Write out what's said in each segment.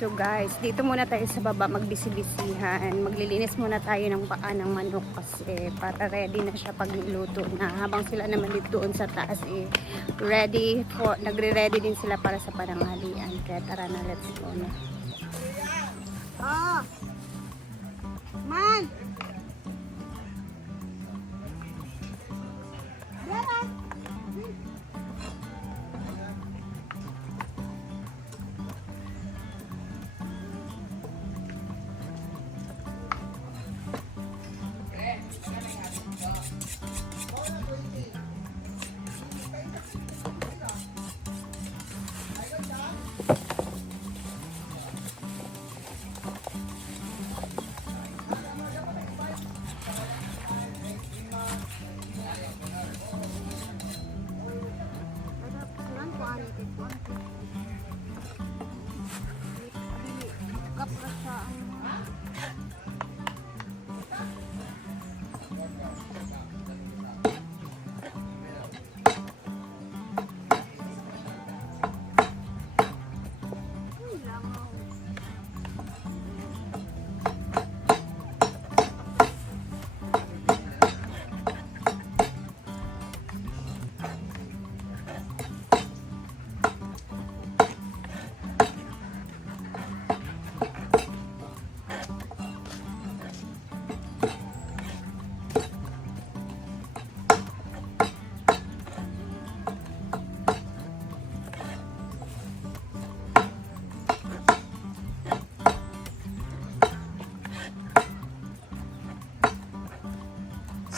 So guys, dito muna tayo sa baba magbisi-bisihan. Maglilinis muna tayo ng paa ng manok kasi para ready na siya pag niluto na. Habang sila naman dito doon sa taas nagre-ready din sila para sa pananghalian. Kaya tara na, let's go na. Oh! Man!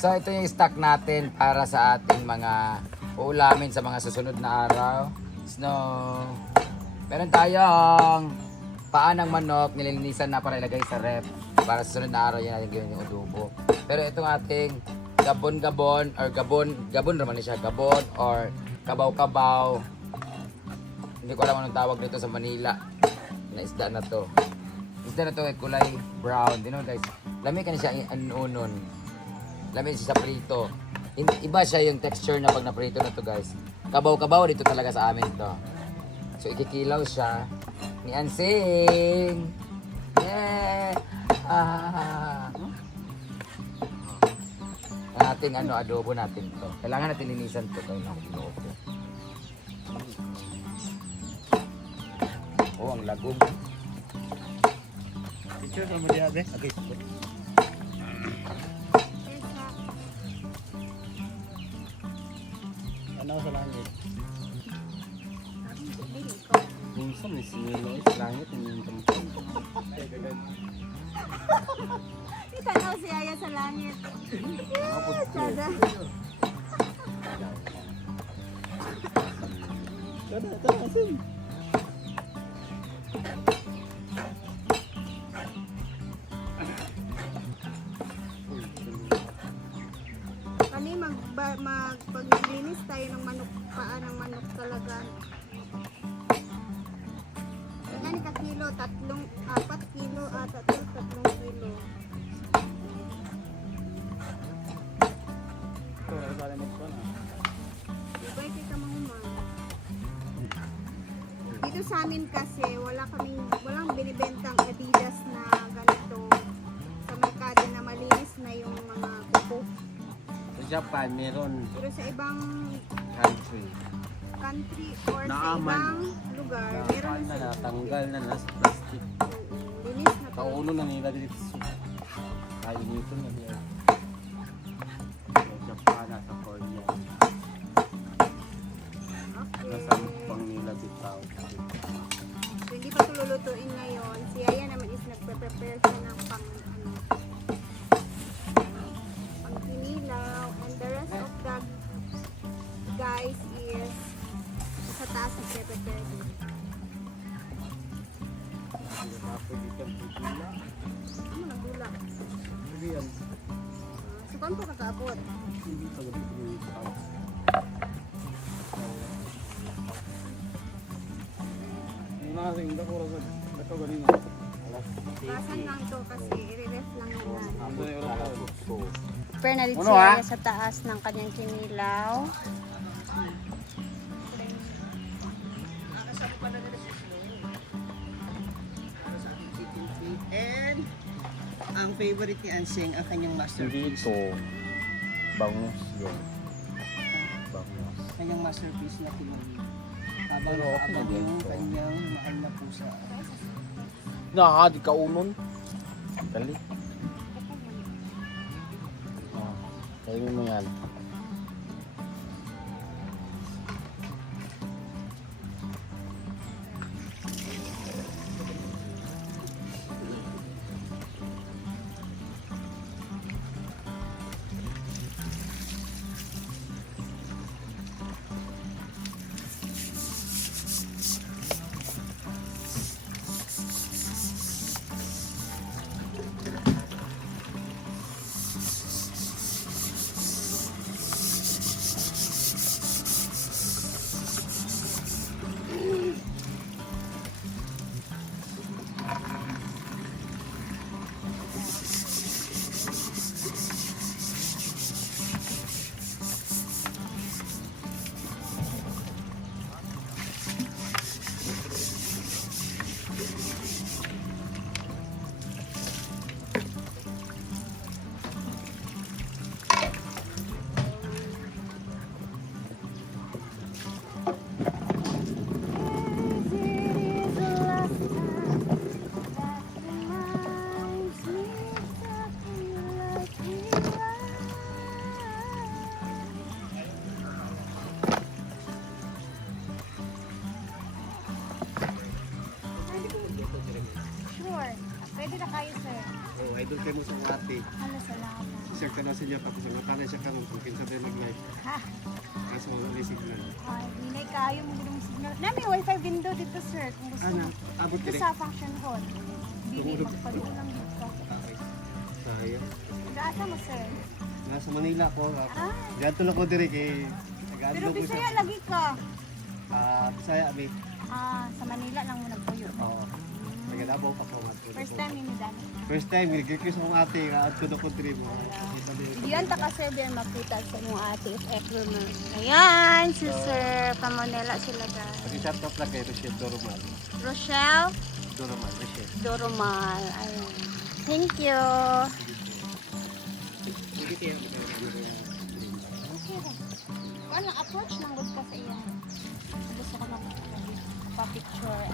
So ito yung stock natin para sa ating mga uulamin sa mga susunod na araw. Snow. Meron tayong paa ng manok, nililinisan na para ilagay sa ref. Para sa susunod na araw yan natin gawin yung adobo. Pero itong ating gabon naman siya, gabon or kabaw-kabaw. Hindi ko alam anong tawag nito sa Manila. Na isda na to. Isda na to ay kulay brown. You know guys, lami ka na siya anunon. Lamin siya sa prito. Iba siya yung texture na pag naprito na to guys. Kabaw-kabaw dito talaga sa amin to. So ikikilaw siya ni Ansing. Yeah. Ating adobo natin to. Kailangan natin linisan to kaya na ako. Oh, ang lagom. Picture sama dia be. Okay. Ano sa langit? Minsan may sinilo sa langit yung tempat. Itanaw si Aya sa langit. Sada. Tada, asin. Maglinis tayo ng manok, paa ng manok talaga. Ilan ka kilo? 4 kilo at 3 kilo. Ito, para magpana. Ibay kita mahumang. Dito sa amin kasi walang binibentang Adidas na ganito sa merkado na malinis na yung mga kuko. Sa Japan, meron Pero sa ibang country. or sa ibang lugar, meron Na natanggal na sa plastic. linis na to. Kaulo na nila dito. Kain nito na niya. Sa Japan, sa Korea. Nasa pang nila dito. So, hindi pa ito lulutuin ngayon. Si Aya naman is nagpe-prepare siya ng pang kinilaw. And the rest of the guys is sa taas nagpe-prepare din. Ano nagula? So, kung po nag-aabot? Basan lang to kasi i-ref lang nila. Prepare na rin si Aya sa taas ng kanyang kinilaw. And ang favorite ni Anseng, ang kanyang masterpiece. Dito, bangus yun. Bangus. Kanyang masterpiece na pinili. Habang Pero okay na abang din yung to. kanyang mahal na pusa. Di ka unon. Dali. Kainin mo yan. Sure. Pwede na kayo, sir. Oh, idol kayo mo sa ate. Ano, salamat. Share ka na sa inyo tapos ang natanay siya karon kung kinsa tayo mag-live. Ha? Kaso wala ni signal. Ay, hinay kayo mo gudong signal. Nami, wifi window dito, sir. Kung gusto Ano? mo. Abot Dito dire. sa function hall. Bili, magpaluto lang dito. Okay. Sayang. Gaasa mo, sir. Nasa Manila ko. Ah, Diyan tulog ko dire kay pero nag-aadlog ko Bisaya siya. lagi ka. Bisaya abi. Ah, sa Manila lang mo nagpuyo. Oo. Nagadabaw pa ko nga. First time ni Dani. First time nagkikis akong ate at ko na ko dire mo. Kita dire. Diyan ta kasi bien makita sa mong ate if ever mo. Ayan, si Sir Pamonela sila guys. Pati chat up lang kay Rochelle Doromal. Rochelle Doromal, Rochelle. Doromal. Ayan. Thank you. Sige kaya Okay. Wala approach nang gusto sa iya. Gusto ko lang pa-picture.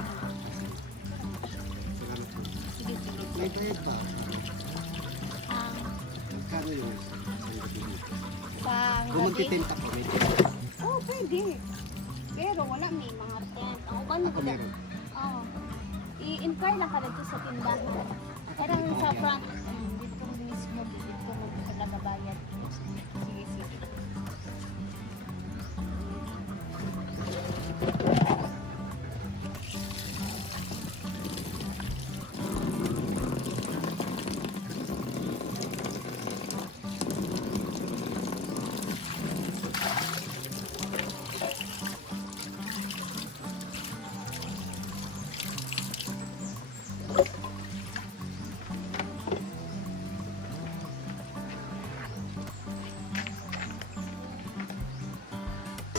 Sige, sige. may bayad pa. Ah, Magkano yun? sa Kung gabi. magtitinta ko, may Oh, pwede. Pero wala may mga tent. Ako ba ako meron. Oo. I-inquire lang ka dito sa tindahan. Pero sa front, dito mismo, dito mo talaga bayad. Sige, sige.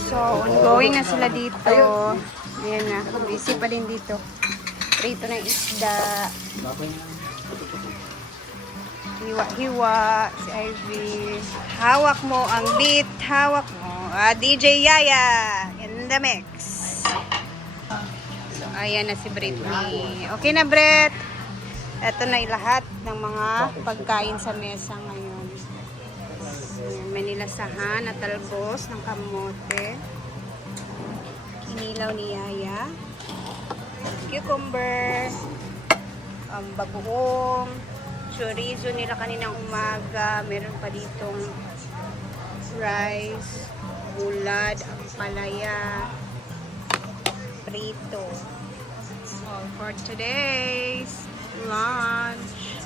So, ongoing na sila dito. Ayan na, busy pa din dito. Prito ng isda. Hiwa-hiwa, si Ivy. Hawak mo ang beat, hawak mo. DJ Yaya, in the mix. So, ayan na si Britney. Okay na, Brit? Ito na lahat ng mga pagkain sa mesa ngayon. Ayan, may nilasahan na talbos ng kamote. Inilaw ni Yaya. Cucumber. Bagoong. Chorizo nila kaninang umaga. Meron pa ditong rice. Bulad. Ang palaya. Prito. All for today's lunch.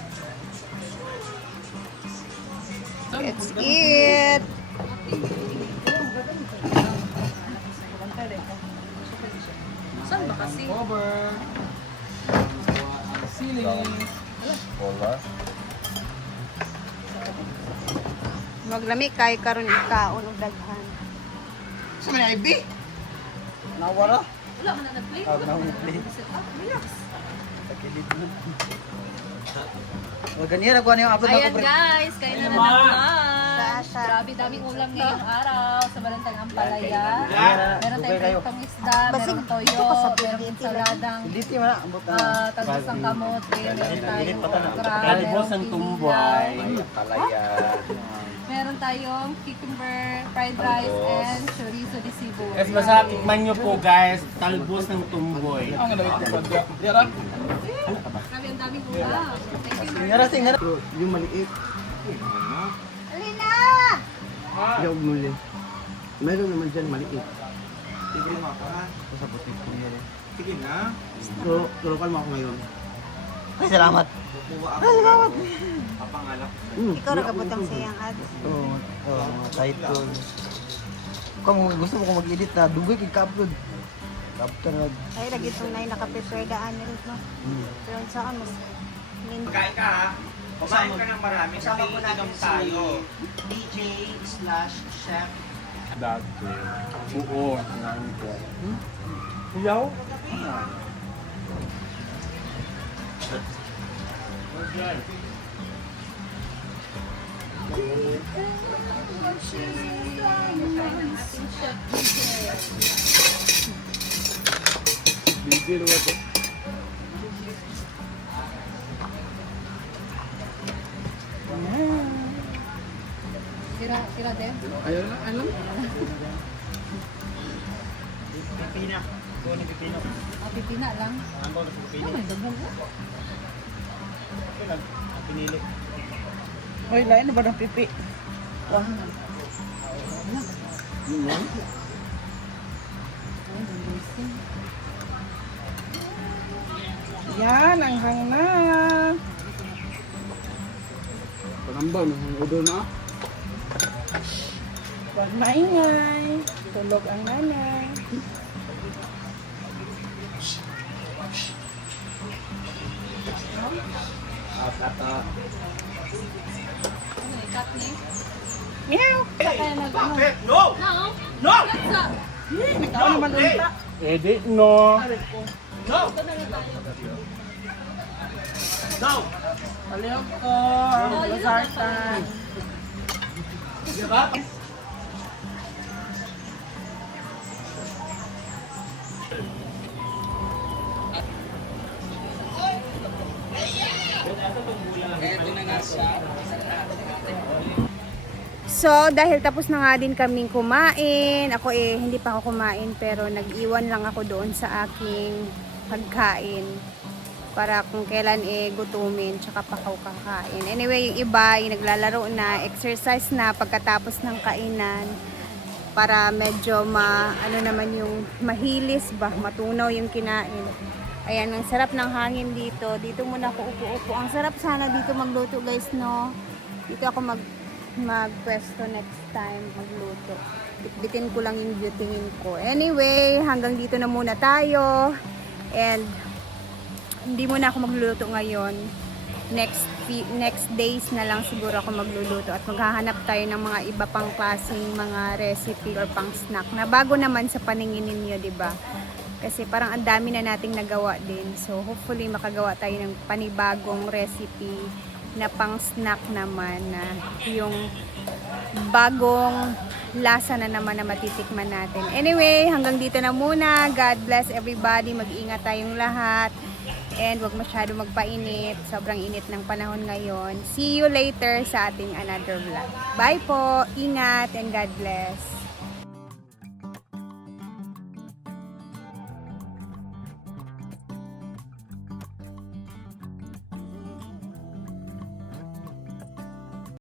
Let's eat. Saan ba kasi? Cover. Ceiling. Wala. Maglami kay karon ikaon og daghan. Sa may IB? Nawara? Wala man na nag-play. Nawara play. Relax. O ganyan, nakuha na yung upload Ayan guys, kain na ng lunch. Sasha. Grabe daming ulam ngayong araw sa Balantang Ampalaya. Meron Bugay kayo. tayong pritong isda, merong toyo, merong saladang Hindi ti man, ambot na. tagos ng kamote, meron tayong okra, Talibos merong ng tumboy. sinigang, Palaya. meron tayong cucumber, fried rice, and chorizo de Cebu. Guys, basta tikman nyo po guys, talbos ng tumboy. Grabe ang daming ulam. Thank you. Tingara, tingara. Yung maliit. Alina! Yung muli. Meron naman dyan maliit. Sige na. Pero kalma ako ngayon. Ay, salamat. Ikaw nagkabutang siyang ad. Oo, kahit ko. Kung gusto mo kung mag-edit na, dugay kay ka-upload. Kapta na. Ay, lagi tunay nakaprepare daan nila, no? Pero sa akin, mas... Kain ka ha. Kumain ka ng marami kasi Kasama po natin inom tayo. DJ/chef. Dati. Oo. Namin ko. Hiyaw? Bigil ako. Tira din. Ayun na, alam. Pipina. Kuha ni Pipino. Pipina lang. Ano na Pipino? May dagan mo. Pinili. Hoy, lain na ba ng pipi? Yan, ang hang na. Panambal, ang odor na. Huwag maingay. Tulog ang nanay. Cut ni. Meow! Kaya nag ano. No! No! Ikaw naman unta. Edit no. No! No! Palihog ko. Lasartan. So, dahil tapos na nga din kaming kumain, ako hindi pa ako kumain pero nag-iwan lang ako doon sa aking pagkain para kung kailan gutumin tsaka pa ako kakain. Anyway, yung iba yung naglalaro na, exercise na pagkatapos ng kainan para medyo ano naman yung mahilis ba, matunaw yung kinain. Ayan, ang sarap ng hangin dito. Dito muna ako upo-upo. Ang sarap sana dito magluto guys, no? Dito ako magpwesto next time magluto. Bitbitin ko lang yung butane ko. Anyway, hanggang dito na muna tayo. And hindi muna ako magluluto ngayon. Next days na lang siguro ako magluluto at maghahanap tayo ng mga iba pang klaseng mga recipe or pang snack na bago naman sa paningin ninyo, 'di ba? Kasi parang ang dami na nating nagawa din. So hopefully makagawa tayo ng panibagong recipe na pang snack naman na yung bagong lasa na naman na matitikman natin. Anyway, hanggang dito na muna. God bless everybody. Mag-ingat tayong lahat. And wag masyado magpainit. Sobrang init ng panahon ngayon. See you later sa ating another vlog. Bye po. Ingat and God bless.